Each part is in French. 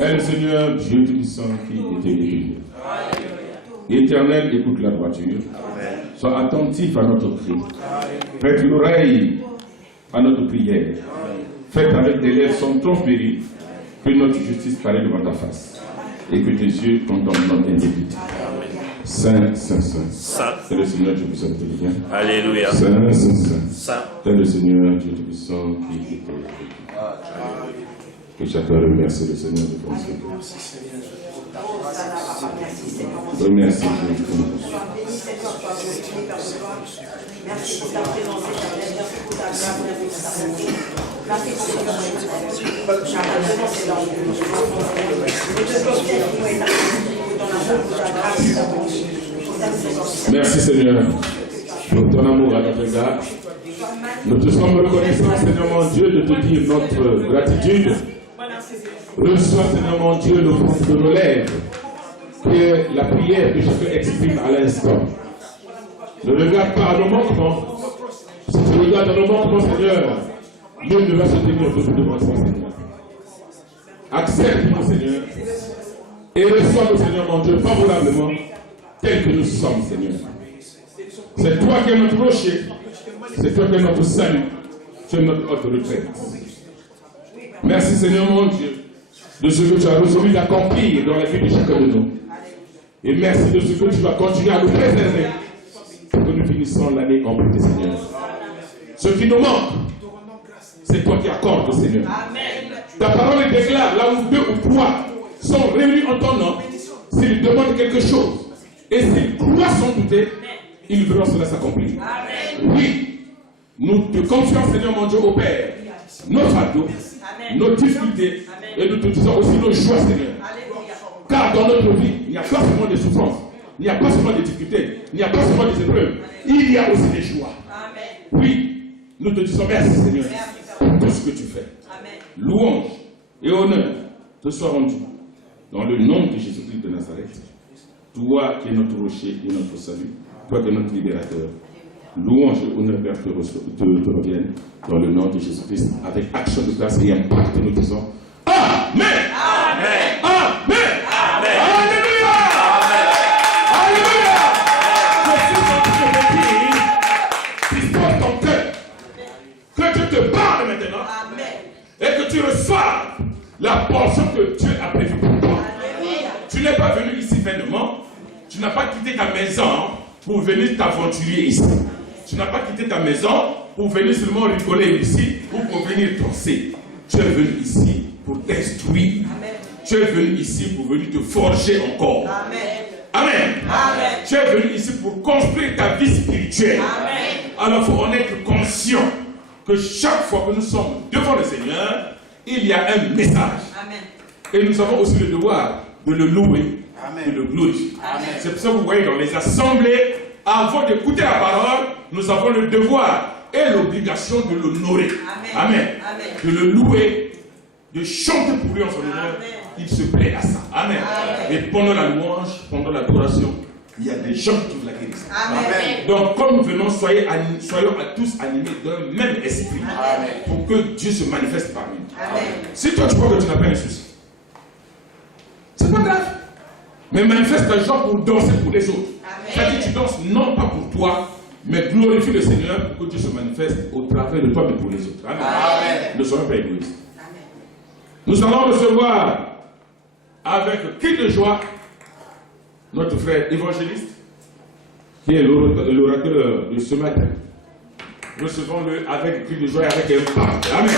est le Seigneur Dieu Tout-Puissant qui était élevé. Éternel, écoute la droiture. Sois attentif à notre cri. Prête l'oreille à notre prière. Faites avec des lèvres sans tromperie que notre justice paraît devant ta face et que tes yeux contemplent notre iniquité. Saint, Saint, Saint. Saint. C'est le Seigneur Dieu Tout-Puissant qui vient. Alléluia. Saint, Saint, Saint. Saint. C'est le Seigneur Dieu Tout-Puissant qui était élevé. Que chacun remercie le Seigneur de ton Seigneur. Remercie Dieu. Merci pour ta présence éternelle. Merci pour ta grâce. Merci pour ta bonté. Merci pour ta présence éternelle. Merci Seigneur pour ton amour à notre égard. Nous te sommes reconnaissants, Seigneur mon Dieu, de te dire notre gratitude. Reçois, Seigneur mon Dieu, le fruit de nos lèvres, que la prière que chacun exprime à l'instant. Ne regarde pas à nos manquements. Si tu regardes à nos manquements, Seigneur, nul ne va se tenir debout devant toi, Seigneur. Accepte-nous, Seigneur, et reçois-nous, Seigneur mon Dieu, favorablement, tels que nous sommes, Seigneur. C'est toi qui es notre rocher, c'est toi qui es notre salut, tu es notre haute retraite. Merci, Seigneur mon Dieu, de ce que tu as résolu d'accomplir dans la vie de chacun de nous. Et merci de ce que tu vas continuer à nous préserver pour que nous finissions l'année en beauté, Seigneur. Ce qui nous manque, c'est toi qui accordes, Seigneur. Ta parole déclare, là où 2 ou 3 sont réunis en ton nom, s'ils demandent quelque chose, et s'ils croient sans douter, ils verront cela s'accomplir. Oui, nous te confions, Seigneur mon Dieu, au Père, nos fardeaux, nos difficultés, et nous te disons aussi nos joies, Seigneur. Car dans notre vie, il n'y a pas seulement des souffrances, il n'y a pas seulement des difficultés, il n'y a pas seulement des épreuves, il y a aussi des joies. Oui, nous te disons merci, Seigneur, pour tout ce que tu fais. Louange et honneur te soient rendus dans le nom de Jésus-Christ de Nazareth. Toi qui es notre rocher et notre salut, toi qui es notre libérateur. Louange et honneur, Père, te reviennent dans le nom de Jésus-Christ avec action de grâce et impact. Nous disons Amen. Amen. Amen. Amen. Alléluia. Alléluia. Je suis en train de dire, dispose ton cœur, que Dieu te parle maintenant et que tu reçoives la portion que Dieu a prévue pour toi. Tu n'es pas venu ici vainement, tu n'as pas quitté ta maison pour venir t'aventurer ici. Tu n'as pas quitté ta maison pour venir seulement rigoler ici ou pour venir danser. Tu es venu ici pour t'instruire. Tu es venu ici pour venir te forger encore. Amen. Amen. Amen. Tu es venu ici pour construire ta vie spirituelle. Amen. Alors il faut en être conscient que chaque fois que nous sommes devant le Seigneur, il y a un message. Amen. Et nous avons aussi le devoir de le louer, de le glorifier. C'est pour ça que vous voyez dans les assemblées, avant d'écouter la parole, nous avons le devoir et l'obligation de l'honorer. Amen. Amen. De le louer, de chanter pour lui en son honneur. Il se plaît à ça. Amen. Amen. Et pendant la louange, pendant l'adoration, il y a des gens qui trouvent la guérison. Amen. Donc, comme nous venons, soyons à tous animés d'un même esprit. Amen. Pour que Dieu se manifeste parmi nous. Amen. Si toi tu crois que tu n'as pas un souci, c'est pas grave. Mais manifeste ta joie pour danser pour les autres. C'est-à-dire que tu danses non pas pour toi, mais glorifie le Seigneur pour que Dieu se manifeste au travers de toi, mais pour les autres. Amen. Amen. Ne soyons pas égoïstes. Nous allons recevoir avec cri de joie notre frère évangéliste, qui est l'orateur de ce matin. Recevons-le avec cri de joie et avec impact. Amen.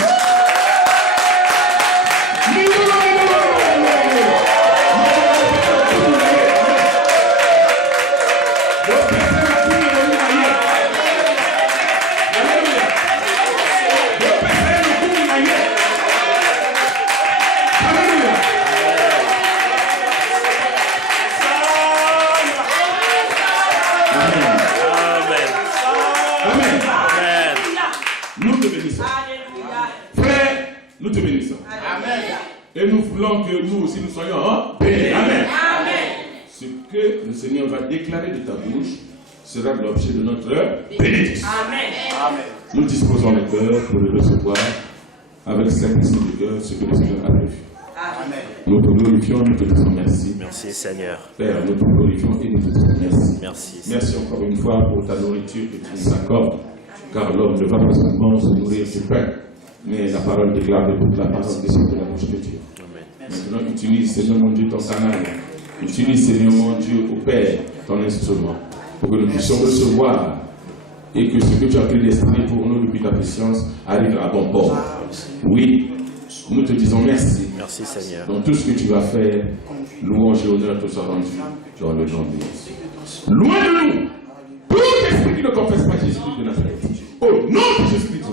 Et nous voulons que nous aussi nous soyons bénis. Amen. Amen. Ce que le Seigneur va déclarer de ta bouche sera l'objet de notre bénédiction. Amen. Amen. Nous disposons le cœur pour le recevoir avec simplicité de cœur, ce que le Seigneur a prévu. Amen. Nous te glorifions, nous te disons merci. Merci Seigneur. Père, nous te glorifions et nous te disons merci. Merci. Merci encore une fois pour ta nourriture que tu nous accordes. Car l'homme ne va pas seulement se nourrir du pain, mais la parole déclare de toute la parole descend de la bouche de Dieu. Amen. Maintenant, utilise, Seigneur mon Dieu, ton canal. Utilise, Seigneur mon Dieu, au Père, ton instrument, pour que nous puissions recevoir et que ce que tu as prédestiné pour nous depuis ta puissance arrive à bon port. Oui, nous te disons merci. Merci Seigneur. Dans tout ce que tu vas faire, louange et honneur te soit rendu dans le nom de Jésus. Loin de nous, tout esprit qui ne confesse pas Jésus de Nazareth. Au nom de Jésus-Christ,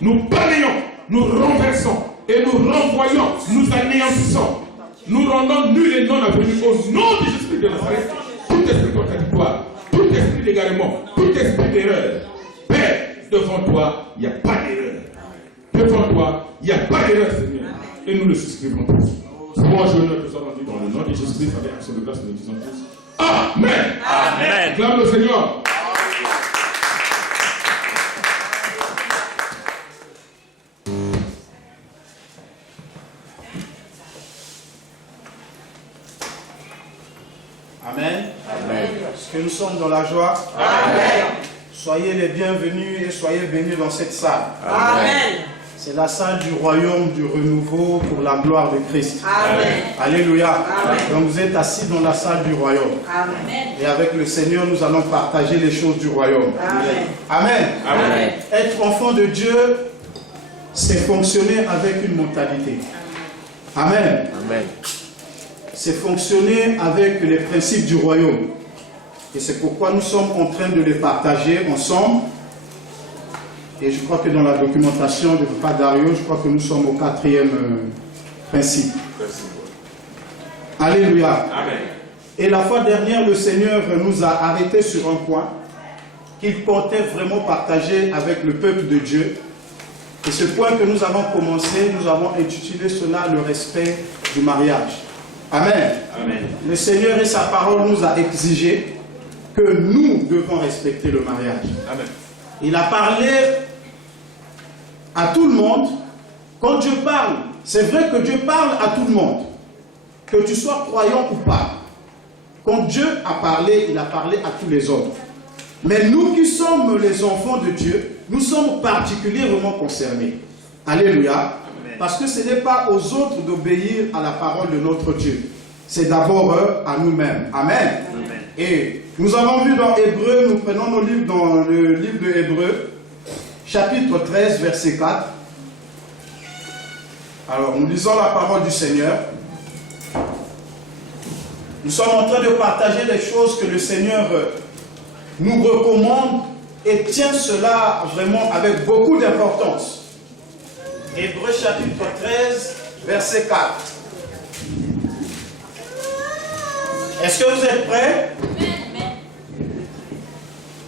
nous balayons, nous renversons et nous renvoyons, nous anéantissons. Nous rendons nul et non avenu au nom de Jésus de Nazareth. Tout esprit contradictoire, tout esprit d'égarement, tout esprit d'erreur. Père, devant toi, il n'y a pas d'erreur. Devant toi, il n'y a pas d'erreur, Seigneur. Et nous le souscrivons tous. Louange et honneur te soit rendu dans le nom de Jésus-Christ avec action de grâce, nous disons tous. Amen. Amen. Acclame le Seigneur. Amen. Amen. Est-ce que nous sommes dans la joie? Amen. Soyez les bienvenus et soyez bénis dans cette salle. Amen. C'est la salle du royaume du renouveau pour la gloire de Christ. Amen. Alléluia. Amen. Donc vous êtes assis dans la salle du royaume. Amen. Et avec le Seigneur, nous allons partager les choses du royaume. Amen. Amen. Amen. Être enfant de Dieu, c'est fonctionner avec une mentalité. Amen. Amen. C'est fonctionner avec les principes du royaume. Et c'est pourquoi nous sommes en train de les partager ensemble. Et je crois que dans la documentation de Papa Dario, je crois que nous sommes au 4e principe. Alléluia. Amen. Et la fois dernière, le Seigneur nous a arrêtés sur un point qu'il comptait vraiment partager avec le peuple de Dieu. Et ce point que nous avons commencé, nous avons intitulé cela le respect du mariage. Amen. Amen. Le Seigneur et sa parole nous a exigé que nous devons respecter le mariage. Amen. Il a parlé à tout le monde. Quand Dieu parle, c'est vrai que Dieu parle à tout le monde, que tu sois croyant ou pas. Quand Dieu a parlé, il a parlé à tous les hommes. Mais nous qui sommes les enfants de Dieu, nous sommes particulièrement concernés. Alléluia. Parce que ce n'est pas aux autres d'obéir à la parole de notre Dieu. C'est d'abord à nous-mêmes. Amen. Amen. Et nous avons vu dans Hébreu, nous prenons nos livres dans le livre de Hébreu, chapitre 13, verset 4. Alors, nous lisons la parole du Seigneur. Nous sommes en train de partager les choses que le Seigneur nous recommande et tient cela vraiment avec beaucoup d'importance. Hébreu chapitre 13, verset 4. Est-ce que vous êtes prêts?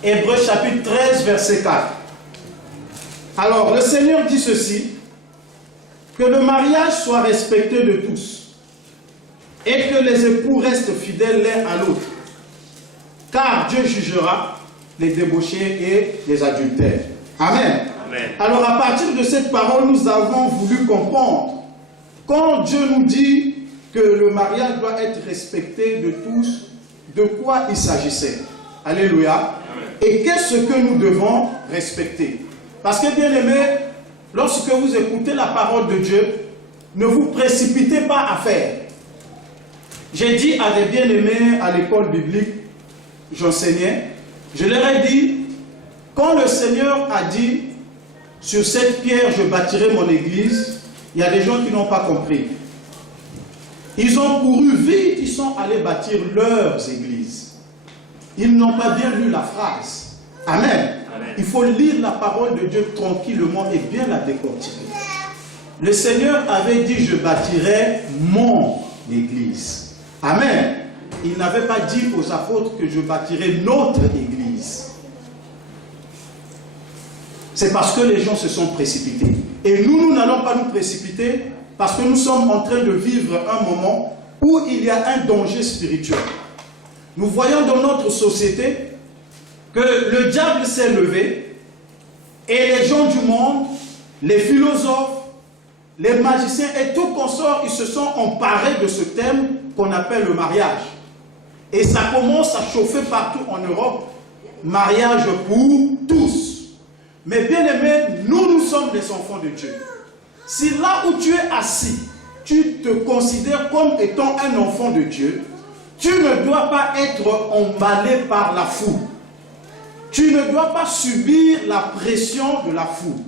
Hébreu chapitre 13, verset 4. Alors, le Seigneur dit ceci, que le mariage soit respecté de tous, et que les époux restent fidèles l'un à l'autre, car Dieu jugera les débauchés et les adultères. Amen. Amen. Alors, à partir de cette parole, nous avons voulu comprendre, quand Dieu nous dit que le mariage doit être respecté de tous, de quoi il s'agissait. Alléluia. Amen. Et qu'est-ce que nous devons respecter? Parce que, bien aimés, lorsque vous écoutez la parole de Dieu, ne vous précipitez pas à faire. J'ai dit à des bien-aimés à l'école biblique, j'enseignais, je leur ai dit, quand le Seigneur a dit, sur cette pierre je bâtirai mon église, il y a des gens qui n'ont pas compris. Ils ont couru vite, ils sont allés bâtir leurs églises. Ils n'ont pas bien lu la phrase. Amen. Amen. Il faut lire la parole de Dieu tranquillement et bien la décortiquer. Le Seigneur avait dit, je bâtirai mon église. Amen. Il n'avait pas dit aux apôtres que je bâtirai notre église. C'est parce que les gens se sont précipités. Et nous n'allons pas nous précipiter parce que nous sommes en train de vivre un moment où il y a un danger spirituel. Nous voyons dans notre société que le diable s'est levé et les gens du monde, les philosophes, les magiciens et tout consort, ils se sont emparés de ce thème qu'on appelle le mariage. Et ça commence à chauffer partout en Europe. Mariage pour tous. Mais bien aimés, nous sommes les enfants de Dieu. Si là où tu es assis, tu te considères comme étant un enfant de Dieu, tu ne dois pas être emballé par la foule. Tu ne dois pas subir la pression de la foule.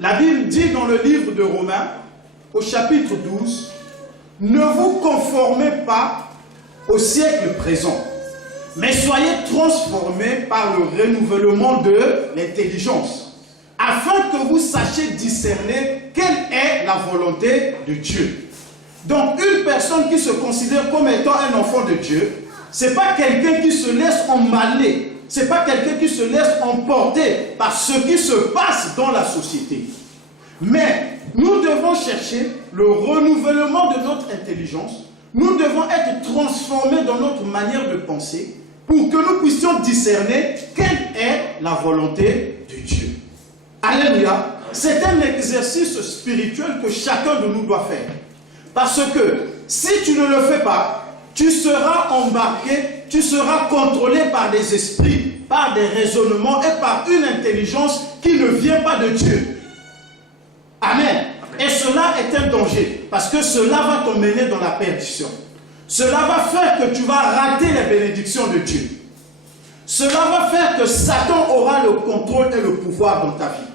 La Bible dit dans le livre de Romains, au chapitre 12, « Ne vous conformez pas au siècle présent, mais soyez transformés par le renouvellement de l'intelligence, afin que vous sachiez discerner quelle est la volonté de Dieu. » Donc, une personne qui se considère comme étant un enfant de Dieu, ce n'est pas quelqu'un qui se laisse emballer, ce n'est pas quelqu'un qui se laisse emporter par ce qui se passe dans la société. Mais nous devons chercher le renouvellement de notre intelligence. Nous devons être transformés dans notre manière de penser pour que nous puissions discerner quelle est la volonté de Dieu. Alléluia. C'est un exercice spirituel que chacun de nous doit faire. Parce que si tu ne le fais pas, tu seras embarqué, tu seras contrôlé par des esprits, par des raisonnements et par une intelligence qui ne vient pas de Dieu. Amen. Et cela est un danger, parce que cela va t'emmener dans la perdition. Cela va faire que tu vas rater les bénédictions de Dieu. Cela va faire que Satan aura le contrôle et le pouvoir dans ta vie.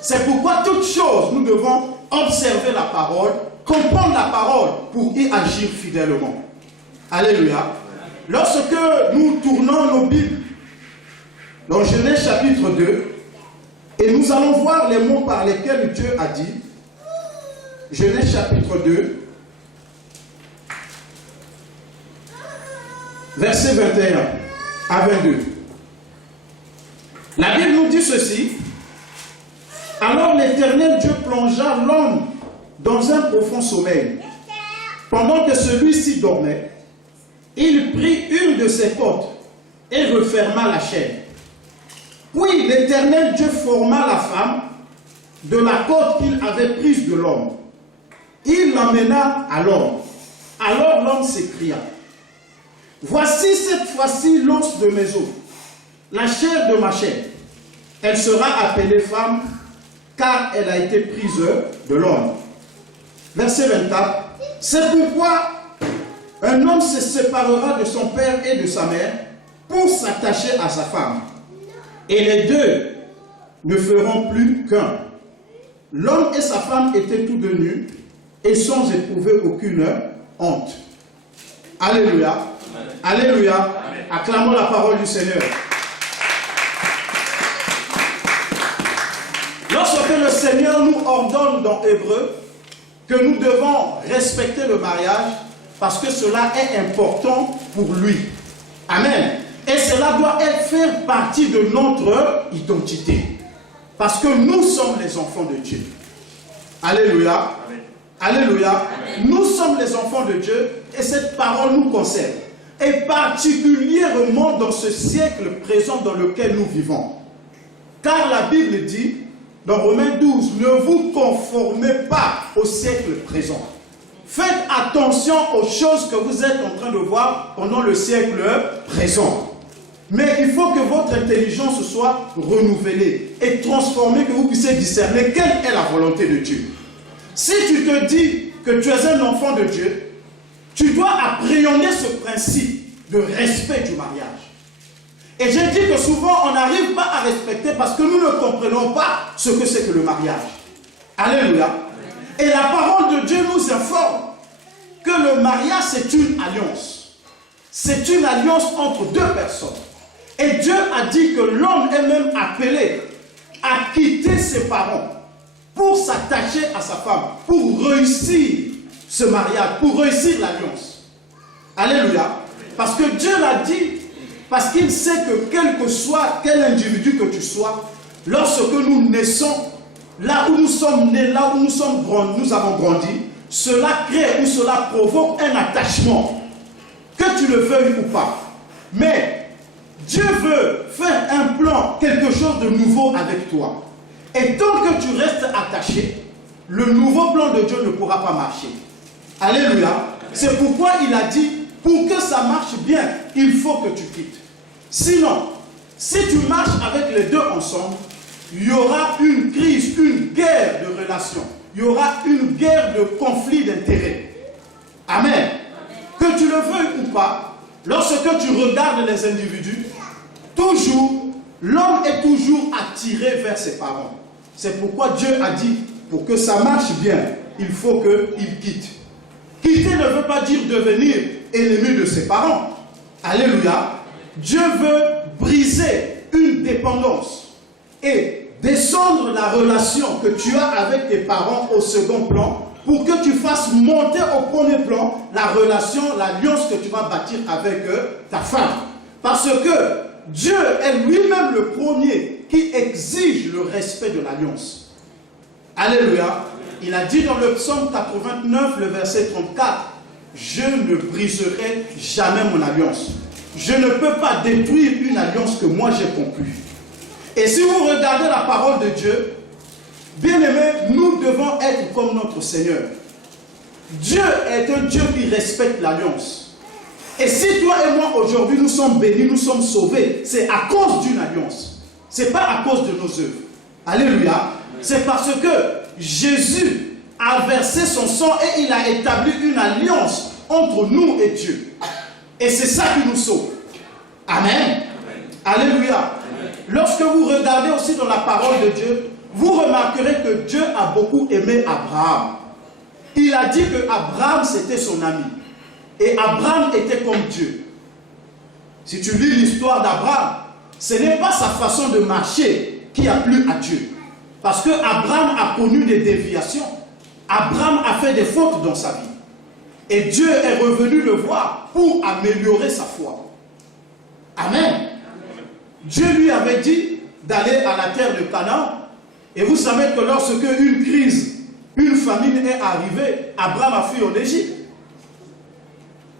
C'est pourquoi toutes choses, nous devons observer la parole, comprendre la parole pour y agir fidèlement. Alléluia. Lorsque nous tournons nos Bibles dans Genèse chapitre 2, et nous allons voir les mots par lesquels Dieu a dit, Genèse chapitre 2, verset 21 à 22. La Bible nous dit ceci. Alors l'Éternel Dieu plongea l'homme dans un profond sommeil. Pendant que celui-ci dormait, il prit une de ses côtes et referma la chaîne. Puis l'Éternel Dieu forma la femme de la côte qu'il avait prise de l'homme. Il l'emmena à l'homme. Alors l'homme s'écria, « Voici cette fois-ci l'os de mes os, la chair de ma chair. Elle sera appelée femme, car elle a été prise de l'homme. » Verset 24. « C'est pourquoi un homme se séparera de son père et de sa mère pour s'attacher à sa femme. Et les deux ne feront plus qu'un. L'homme et sa femme étaient tous deux nus et sans éprouver aucune honte. » Alléluia. Alléluia. Amen. Acclamons la parole du Seigneur. Lorsque le Seigneur nous ordonne dans Hébreu que nous devons respecter le mariage parce que cela est important pour lui. Amen. Et cela doit faire partie de notre identité. Parce que nous sommes les enfants de Dieu. Alléluia. Amen. Alléluia. Amen. Nous sommes les enfants de Dieu et cette parole nous concerne. Et particulièrement dans ce siècle présent dans lequel nous vivons. Car la Bible dit, dans Romains 12, ne vous conformez pas au siècle présent. Faites attention aux choses que vous êtes en train de voir pendant le siècle présent. Mais il faut que votre intelligence soit renouvelée et transformée, que vous puissiez discerner quelle est la volonté de Dieu. Si tu te dis que tu es un enfant de Dieu, tu dois appréhender ce principe de respect du mariage. Et j'ai dit que souvent on n'arrive pas à respecter parce que nous ne comprenons pas ce que c'est que le mariage. Alléluia. Et la parole de Dieu nous informe que le mariage c'est une alliance. C'est une alliance entre deux personnes. Et Dieu a dit que l'homme est même appelé à quitter ses parents pour s'attacher à sa femme, pour réussir ce mariage, pour réussir l'alliance. Alléluia. Parce que Dieu l'a dit, parce qu'il sait que quel que soit quel individu que tu sois, lorsque nous naissons, là où nous sommes nés, là où nous avons grandi, cela crée ou cela provoque un attachement, que tu le veuilles ou pas. Mais Dieu veut faire un plan, quelque chose de nouveau avec toi. Et tant que tu restes attaché, le nouveau plan de Dieu ne pourra pas marcher. Alléluia. C'est pourquoi il a dit, pour que ça marche bien, il faut que tu quittes. Sinon, si tu marches avec les deux ensemble, il y aura une crise, une guerre de relations. Il y aura une guerre de conflit d'intérêts. Amen. Que tu le veuilles ou pas, lorsque tu regardes les individus, toujours, l'homme est toujours attiré vers ses parents. C'est pourquoi Dieu a dit, pour que ça marche bien, il faut qu'il quitte. Quitter ne veut pas dire devenir ennemi de ses parents. Alléluia. Dieu veut briser une dépendance et descendre la relation que tu as avec tes parents au second plan pour que tu fasses monter au premier plan la relation, l'alliance que tu vas bâtir avec ta femme. Parce que Dieu est lui-même le premier qui exige le respect de l'alliance. Alléluia. Il a dit dans le psaume 89, le verset 34, « Je ne briserai jamais mon alliance. Je ne peux pas détruire une alliance que moi j'ai conclue. » Et si vous regardez la parole de Dieu, bien-aimés, nous devons être comme notre Seigneur. Dieu est un Dieu qui respecte l'alliance. Et si toi et moi aujourd'hui nous sommes bénis, nous sommes sauvés, c'est à cause d'une alliance. Ce n'est pas à cause de nos œuvres. Alléluia. C'est parce que Jésus a versé son sang et il a établi une alliance entre nous et Dieu. Et c'est ça qui nous sauve. Amen. Alléluia. Amen. Lorsque vous regardez aussi dans la parole de Dieu, vous remarquerez que Dieu a beaucoup aimé Abraham. Il a dit que Abraham c'était son ami. Et Abraham était comme Dieu. Si tu lis l'histoire d'Abraham, ce n'est pas sa façon de marcher qui a plu à Dieu. Parce que Abraham a connu des déviations. Abraham a fait des fautes dans sa vie. Et Dieu est revenu le voir pour améliorer sa foi. Amen. Dieu lui avait dit d'aller à la terre de Canaan. Et vous savez que lorsque une crise, une famine est arrivée, Abraham a fui en Égypte.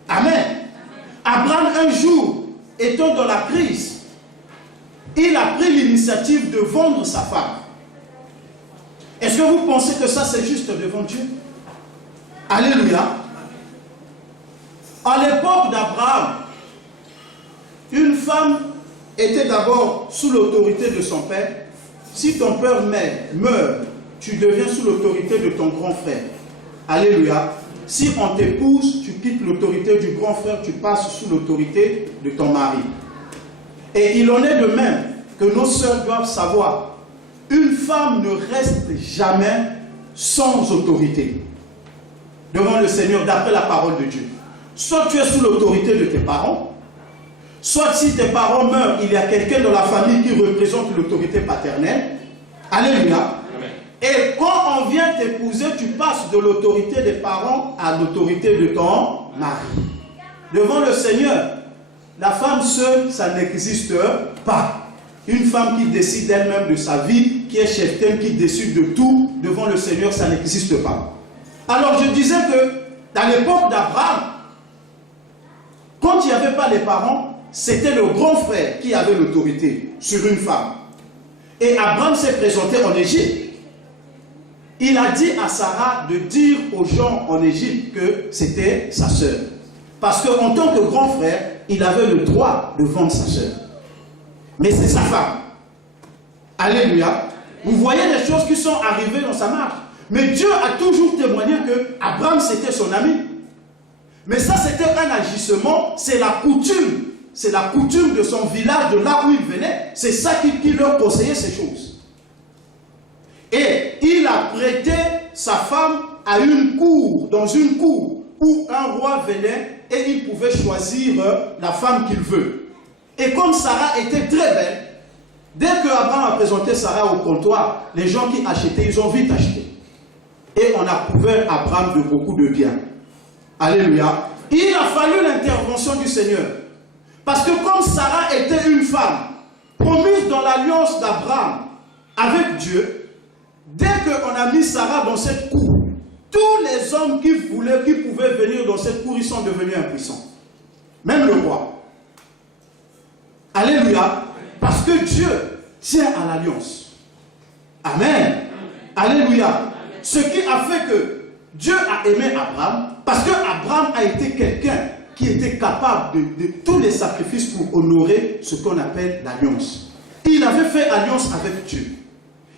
Amen. Abraham, un jour, étant dans la crise, il a pris l'initiative de vendre sa femme. Est-ce que vous pensez que ça c'est juste devant Dieu? Alléluia. À l'époque d'Abraham, une femme était d'abord sous l'autorité de son père. Si ton père meurt, tu deviens sous l'autorité de ton grand frère. Alléluia. Si on t'épouse, tu quittes l'autorité du grand frère, tu passes sous l'autorité de ton mari. Et il en est de même que nos sœurs doivent savoir. Une femme ne reste jamais sans autorité devant le Seigneur d'après la parole de Dieu. Soit tu es sous l'autorité de tes parents, soit si tes parents meurent, il y a quelqu'un dans la famille qui représente l'autorité paternelle. Alléluia. Et quand on vient t'épouser, tu passes de l'autorité des parents à l'autorité de ton mari. Devant le Seigneur, la femme seule, ça n'existe pas. Une femme qui décide elle-même de sa vie, qui est cheftaine, qui décide de tout, devant le Seigneur, ça n'existe pas. Alors je disais que dans l'époque d'Abraham, quand il n'y avait pas les parents, c'était le grand frère qui avait l'autorité sur une femme. Et Abraham s'est présenté en Égypte. Il a dit à Sarah de dire aux gens en Égypte que c'était sa sœur. Parce qu'en tant que grand frère, il avait le droit de vendre sa sœur. Mais c'est sa femme. Alléluia. Vous voyez les choses qui sont arrivées dans sa marche. Mais Dieu a toujours témoigné que Abraham c'était son ami. Mais ça c'était un agissement, c'est la coutume. C'est la coutume de son village, de là où il venait. C'est ça qui leur conseillait ces choses. Et il a prêté sa femme à une cour, dans une cour, où un roi venait et il pouvait choisir la femme qu'il veut. Et comme Sarah était très belle, dès que Abraham a présenté Sarah au comptoir, les gens qui achetaient, ils ont vite acheté. Et on a couvert Abraham de beaucoup de biens. Alléluia. Il a fallu l'intervention du Seigneur. Parce que comme Sarah était une femme promise dans l'alliance d'Abraham avec Dieu, dès qu'on a mis Sarah dans cette cour, tous les hommes qui pouvaient venir dans cette cour, ils sont devenus impuissants. Même le roi. Alléluia. Parce que Dieu tient à l'alliance. Amen. Alléluia. ce qui a fait que Dieu a aimé Abraham, parce que Abraham a été quelqu'un qui était capable de tous les sacrifices pour honorer ce qu'on appelle l'alliance. Il avait fait alliance avec Dieu.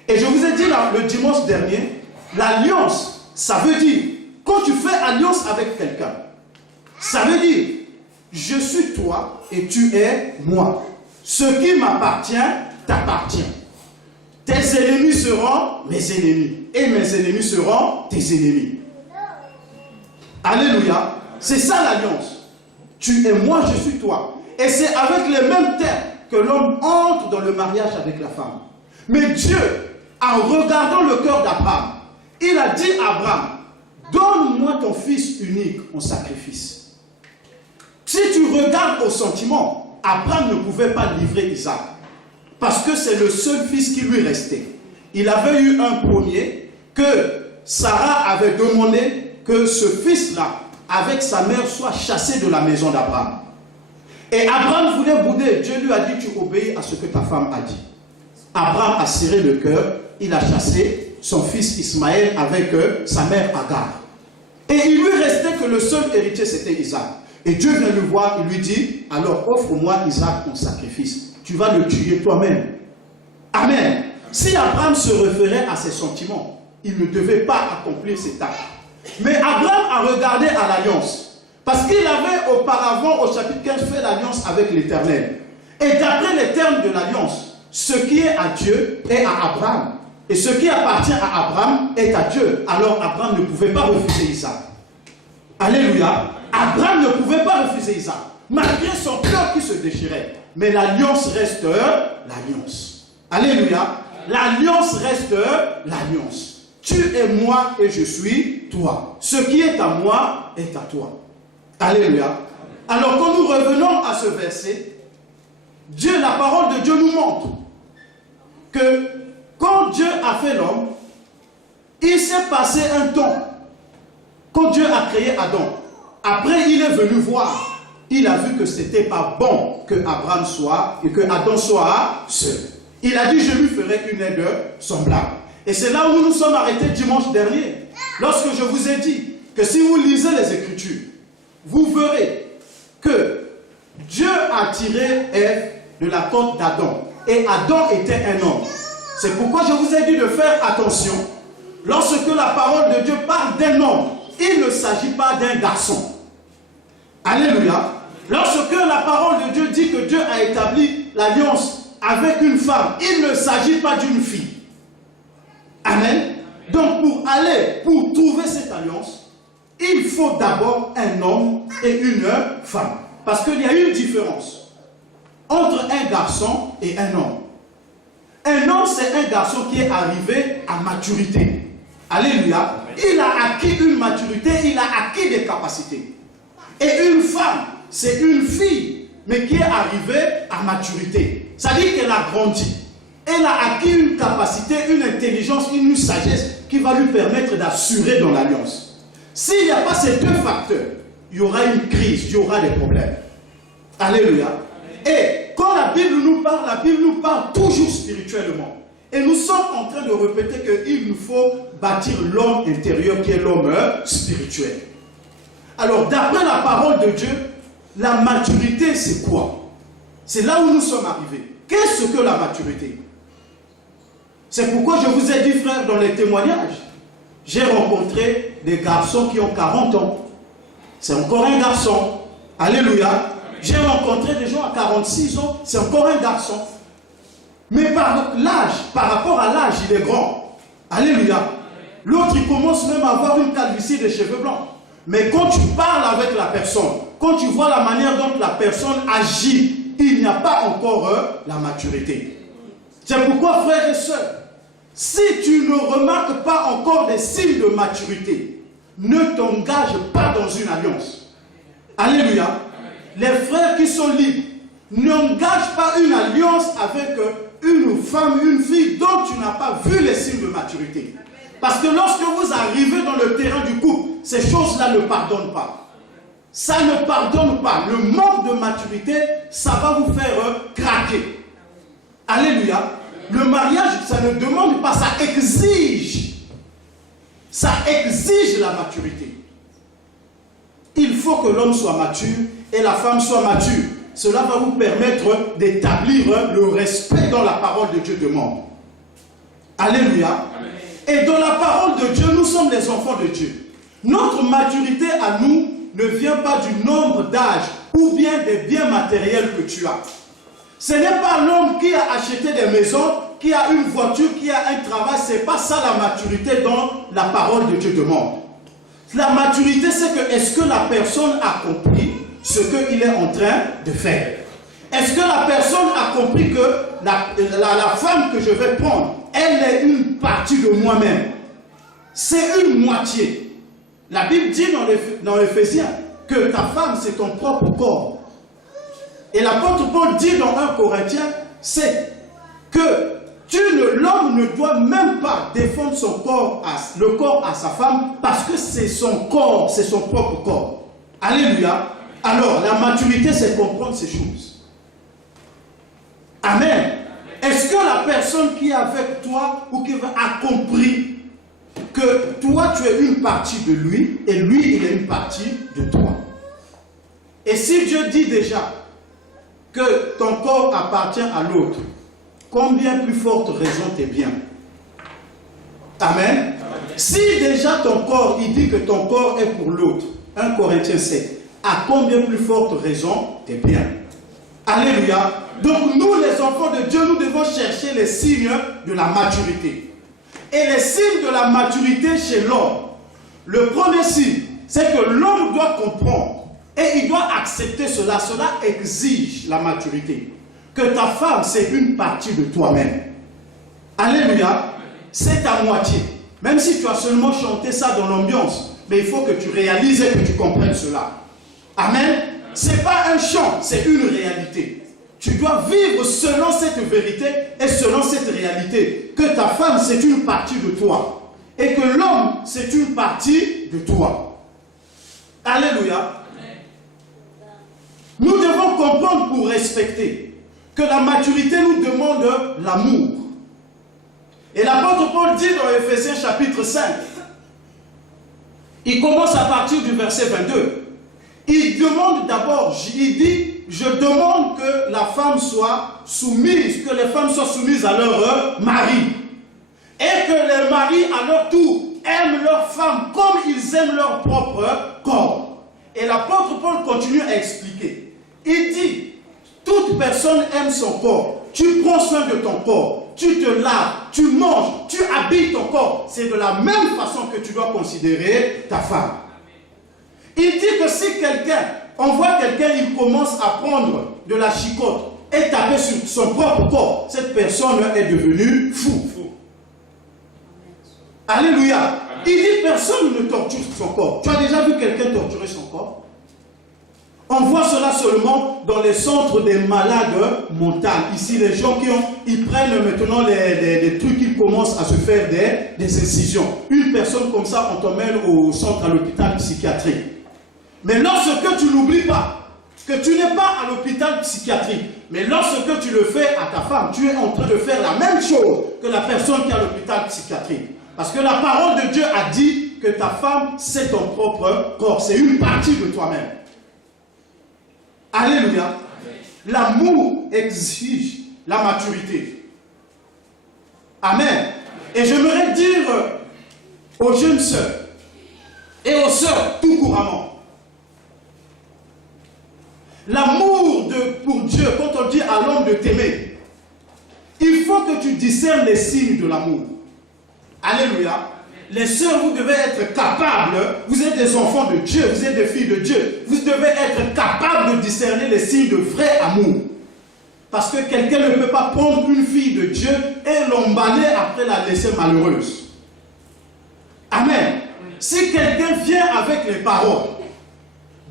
Et je vous ai dit là, le dimanche dernier, l'alliance, ça veut dire, quand tu fais alliance avec quelqu'un, ça veut dire, je suis toi et tu es moi. Ce qui m'appartient, t'appartient. Tes ennemis seront mes ennemis. Et mes ennemis seront tes ennemis. Alléluia. C'est ça l'alliance. Tu es moi, je suis toi. Et c'est avec les mêmes termes que l'homme entre dans le mariage avec la femme. Mais Dieu, en regardant le cœur d'Abraham, il a dit à Abraham, donne-moi ton fils unique en sacrifice. Si tu regardes au sentiment, Abraham ne pouvait pas livrer Isaac. Parce que c'est le seul fils qui lui restait. Il avait eu un premier que Sarah avait demandé que ce fils-là, avec sa mère, soit chassé de la maison d'Abraham. Et Abraham voulait bouder. Dieu lui a dit, tu obéis à ce que ta femme a dit. Abraham a serré le cœur. Il a chassé son fils Ismaël avec sa mère Agar. Et il lui restait que le seul héritier, c'était Isaac. Et Dieu vient le voir, il lui dit, alors offre-moi Isaac en sacrifice. Tu vas le tuer toi-même. Amen. Si Abraham se référait à ses sentiments, il ne devait pas accomplir cet acte. Mais Abraham a regardé à l'alliance. Parce qu'il avait auparavant, au chapitre 15, fait l'alliance avec l'Éternel. Et d'après les termes de l'alliance, ce qui est à Dieu est à Abraham. Et ce qui appartient à Abraham est à Dieu. Alors Abraham ne pouvait pas refuser Isaac. Alléluia. Abraham ne pouvait pas refuser Isaac. Malgré son cœur qui se déchirait. Mais l'alliance reste l'alliance. Alléluia. L'alliance reste l'alliance. Tu es moi et je suis toi. Ce qui est à moi est à toi. Alléluia. Alors quand nous revenons à ce verset, Dieu, la parole de Dieu nous montre que quand Dieu a fait l'homme, il s'est passé un temps. Quand Dieu a créé Adam, après il est venu voir, il a vu que ce n'était pas bon que Abraham soit et que Adam soit seul. Il a dit, je lui ferai une aide semblable. Et c'est là où nous nous sommes arrêtés dimanche dernier. Lorsque je vous ai dit que si vous lisez les Écritures, vous verrez que Dieu a tiré Ève de la côte d'Adam. Et Adam était un homme. C'est pourquoi je vous ai dit de faire attention. Lorsque la parole de Dieu parle d'un homme, il ne s'agit pas d'un garçon. Alléluia. Lorsque la parole de Dieu dit que Dieu a établi l'alliance avec une femme, il ne s'agit pas d'une fille. Amen. Donc pour trouver cette alliance, il faut d'abord un homme et une femme. Parce qu'il y a une différence entre un garçon et un homme. Un homme, c'est un garçon qui est arrivé à maturité. Alléluia. Il a acquis une maturité, il a acquis des capacités. Et une femme, c'est une fille, mais qui est arrivée à maturité. C'est-à-dire qu'elle a grandi. Elle a acquis une capacité, une intelligence, une sagesse qui va lui permettre d'assurer dans l'alliance. S'il n'y a pas ces deux facteurs, il y aura une crise, il y aura des problèmes. Alléluia. Et quand la Bible nous parle toujours spirituellement. Et nous sommes en train de répéter qu'il nous faut bâtir l'homme intérieur qui est l'homme spirituel. Alors, d'après la parole de Dieu, la maturité, c'est quoi? C'est là où nous sommes arrivés. Qu'est-ce que la maturité? C'est pourquoi je vous ai dit, frère, dans les témoignages, j'ai rencontré des garçons qui ont 40 ans. C'est encore un garçon. Alléluia. J'ai rencontré des gens à 46 ans. C'est encore un garçon. Mais par rapport à l'âge, il est grand. Alléluia. L'autre, il commence même à avoir une calvitie de cheveux blancs. Mais quand tu parles avec la personne, quand tu vois la manière dont la personne agit, il n'y a pas encore la maturité. C'est pourquoi, frères et sœurs, si tu ne remarques pas encore des signes de maturité, ne t'engage pas dans une alliance. Alléluia. Les frères qui sont libres, n'engagent pas une alliance avec une femme, une fille dont tu n'as pas vu les signes de maturité. Parce que lorsque vous arrivez dans le terrain du couple, ces choses-là ne pardonnent pas. Ça ne pardonne pas. Le manque de maturité, ça va vous faire craquer. Alléluia. Le mariage, ça ne demande pas, ça exige ça exige la maturité. Il faut que l'homme soit mature et la femme soit mature. Cela va vous permettre d'établir le respect dans la parole de Dieu demande. Alléluia. Amen. Et dans la parole de Dieu, nous sommes les enfants de Dieu. Notre maturité à nous ne vient pas du nombre d'âge ou bien des biens matériels que tu as. Ce n'est pas l'homme qui a acheté des maisons, qui a une voiture, qui a un travail. Ce n'est pas ça la maturité dont la parole de Dieu demande. La maturité, c'est que est-ce que la personne a compris ce qu'il est en train de faire? Est-ce que la personne a compris que la femme que je vais prendre, elle est une partie de moi-même? C'est une moitié. La Bible dit dans Éphésiens que ta femme, c'est ton propre corps. Et l'apôtre Paul dit dans 1 Corinthiens, c'est que l'homme ne doit même pas défendre son corps, le corps à sa femme, parce que c'est son corps, c'est son propre corps. Alléluia. Alors, la maturité, c'est comprendre ces choses. Amen. Est-ce que la personne qui est avec toi ou qui a compris que toi, tu es une partie de lui et lui, il est une partie de toi? Et si Dieu dit déjà que ton corps appartient à l'autre, combien plus forte raison t'es bien? Amen. Si déjà ton corps, il dit que ton corps est pour l'autre, 1 Corinthiens 7, à combien plus forte raison t'es bien? Alléluia. Donc nous, les enfants de Dieu, nous devons chercher les signes de la maturité. Et les signes de la maturité chez l'homme, le premier signe, c'est que l'homme doit comprendre et il doit accepter cela. Cela exige la maturité. Que ta femme, c'est une partie de toi-même. Alléluia. C'est ta moitié. Même si tu as seulement chanté ça dans l'ambiance, mais il faut que tu réalises et que tu comprennes cela. Amen. Ce n'est pas un chant, c'est une réalité. Tu dois vivre selon cette vérité et selon cette réalité. Que ta femme, c'est une partie de toi. Et que l'homme, c'est une partie de toi. Alléluia. Nous devons comprendre pour respecter que la maturité nous demande l'amour. Et l'apôtre Paul dit dans Éphésiens chapitre 5, il commence à partir du verset 22. Il demande d'abord, il dit, je demande que la femme soit soumise, que les femmes soient soumises à leur mari. Et que les maris, à leur tour, aiment leurs femmes comme ils aiment leur propre corps. Et l'apôtre Paul continue à expliquer. Il dit, toute personne aime son corps. Tu prends soin de ton corps. Tu te laves, tu manges, tu habilles ton corps. C'est de la même façon que tu dois considérer ta femme. Il dit que si on voit quelqu'un, il commence à prendre de la chicotte et taper sur son propre corps, cette personne est devenue fou. Alléluia. Il dit personne ne torture son corps. Tu as déjà vu quelqu'un torturer son corps? On voit cela seulement dans les centres des malades mentaux. Ici, les gens ils prennent maintenant des trucs, ils commencent à se faire des incisions. Une personne comme ça, on t'emmène au centre, à l'hôpital psychiatrique. Mais lorsque tu n'oublies pas que tu n'es pas à l'hôpital psychiatrique, mais lorsque tu le fais à ta femme, tu es en train de faire la même chose que la personne qui est à l'hôpital psychiatrique. Parce que la parole de Dieu a dit que ta femme, c'est ton propre corps. C'est une partie de toi-même. Alléluia. L'amour exige la maturité. Amen. Et j'aimerais dire aux jeunes sœurs et aux sœurs tout couramment, l'amour pour Dieu, quand on dit à l'homme de t'aimer, il faut que tu discernes les signes de l'amour. Alléluia. Les sœurs, vous devez être capables, vous êtes des enfants de Dieu, vous êtes des filles de Dieu, vous devez être capables de discerner les signes de vrai amour. Parce que quelqu'un ne peut pas prendre une fille de Dieu et l'emballer après la laisser malheureuse. Amen. Si quelqu'un vient avec les paroles,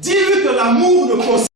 dis-lui que l'amour ne concerne